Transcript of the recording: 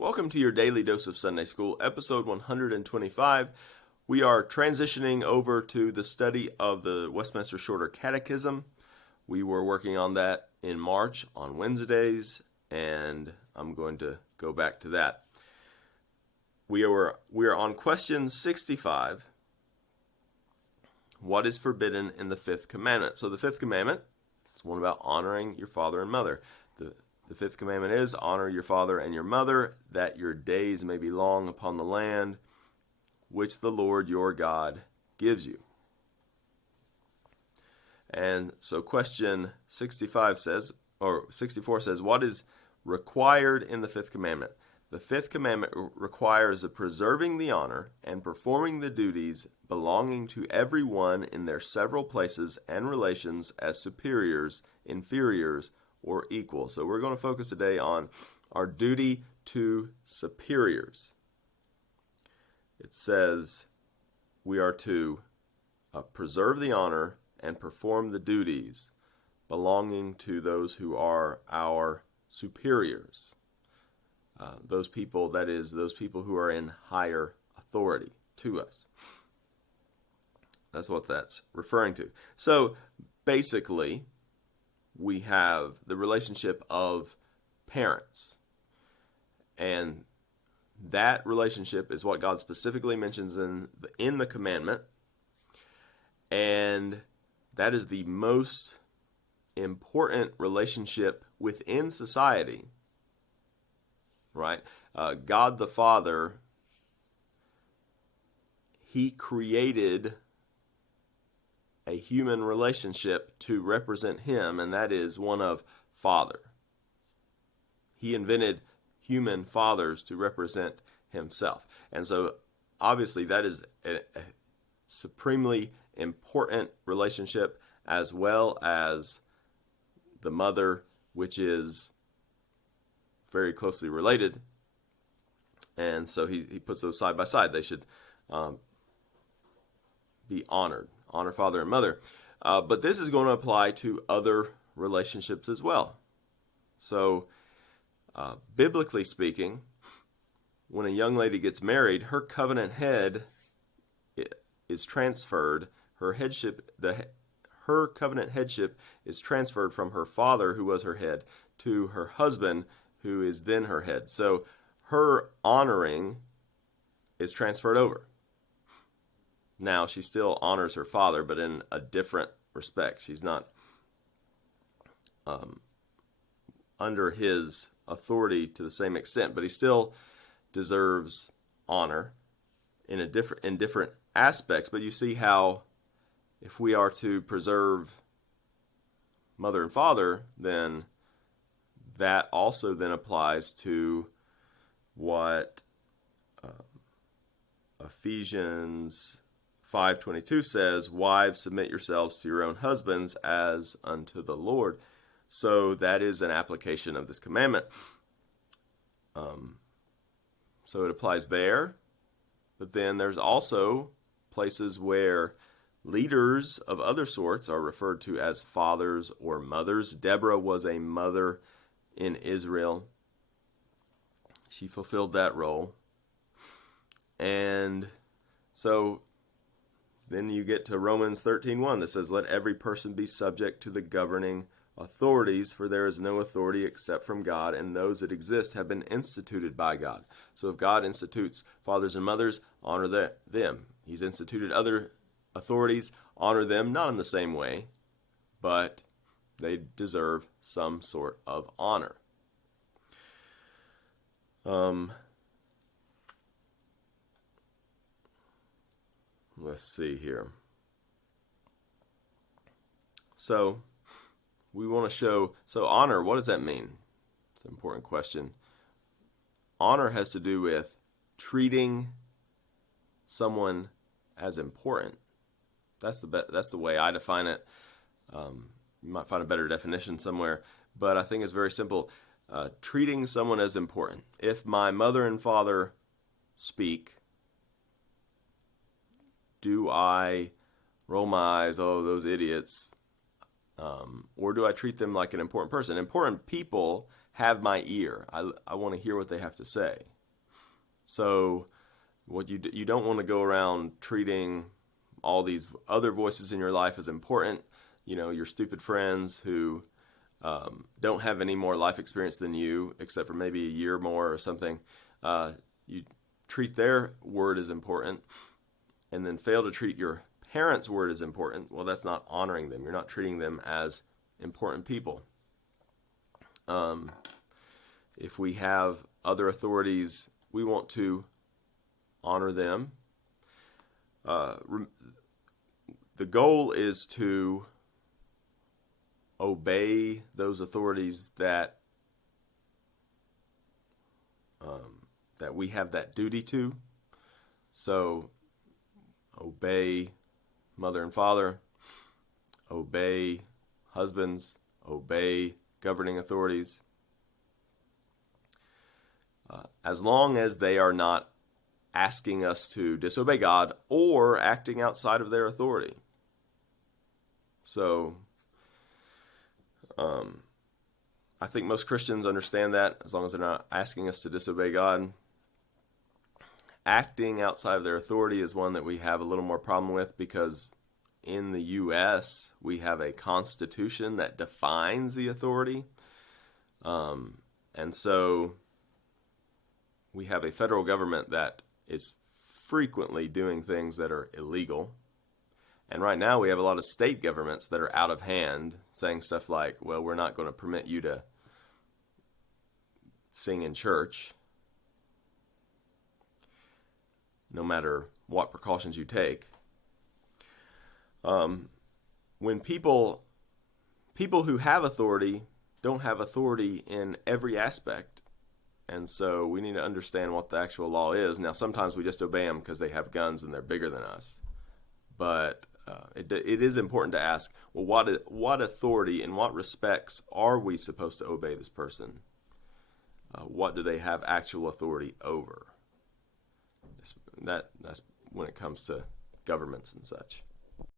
Welcome to your Daily Dose of Sunday School, episode 125. We are transitioning over to the study of the Westminster Shorter Catechism. We were working on that in March on Wednesdays, and I'm going to go back to that. We are on question 65. What is forbidden in the fifth commandment? So the fifth commandment is one about honoring your father and mother. The fifth commandment is, honor your father and your mother, that your days may be long upon the land which the Lord your God gives you. And so question 64 says, what is required in the fifth commandment? The fifth commandment requires the preserving the honor and performing the duties belonging to everyone in their several places and relations as superiors, inferiors, or equal. So we're going to focus today on our duty to superiors. It says we are to preserve the honor and perform the duties belonging to those who are our superiors. Those people who are in higher authority to us. That's what that's referring to. So basically, we have the relationship of parents. And that relationship is what God specifically mentions in the commandment. And that is the most important relationship within society. Right? God the Father, He created a human relationship to represent Him, and that is one of father. He invented human fathers to represent Himself. And so, obviously, that is a supremely important relationship, as well as the mother, which is very closely related. And so he puts those side by side. They should be honored. Honor father and mother. But this is going to apply to other relationships as well. So, biblically speaking, when a young lady gets married, her covenant head is transferred. Her covenant headship is transferred from her father, who was her head, to her husband, who is then her head. So her honoring is transferred over. Now, she still honors her father, but in a different respect. She's not under his authority to the same extent, but he still deserves honor in different aspects. But you see how if we are to preserve mother and father, then that also then applies to what Ephesians 5:22 says, wives, submit yourselves to your own husbands as unto the Lord. So that is an application of this commandment. So it applies there. But then there's also places where leaders of other sorts are referred to as fathers or mothers. Deborah was a mother in Israel. She fulfilled that role. And so then you get to Romans 13:1 that says, let every person be subject to the governing authorities, for there is no authority except from God, and those that exist have been instituted by God. So if God institutes fathers and mothers, honor them. He's instituted other authorities, honor them, not in the same way, but they deserve some sort of honor. Let's see here. So we want to show, honor, what does that mean? It's an important question. Honor has to do with treating someone as important. That's the way I define it. You might find a better definition somewhere, but I think it's very simple. Treating someone as important. If my mother and father speak, do I roll my eyes, oh, those idiots, or do I treat them like an important person? Important people have my ear. I want to hear what they have to say. So what you don't want to go around treating all these other voices in your life as important. Your stupid friends who don't have any more life experience than you, except for maybe a year more or something. You treat their word as important, and then fail to treat your parents' word as important. Well, that's not honoring them. You're not treating them as important people. If we have other authorities, we want to honor them. The goal is to obey those authorities that we have that duty to. So obey mother and father, obey husbands, obey governing authorities, as long as they are not asking us to disobey God or acting outside of their authority. So I think most Christians understand that, as long as they're not asking us to disobey God. Acting outside of their authority is one that we have a little more problem with, because in the U.S. we have a constitution that defines the authority. And so we have a federal government that is frequently doing things that are illegal. And right now we have a lot of state governments that are out of hand, saying stuff like, well, we're not going to permit you to sing in church, no matter what precautions you take. When people who have authority don't have authority in every aspect. And so we need to understand what the actual law is. Now, sometimes we just obey them because they have guns and they're bigger than us. But it is important to ask, well, what authority, in what respects are we supposed to obey this person? What do they have actual authority over? That's when it comes to governments and such.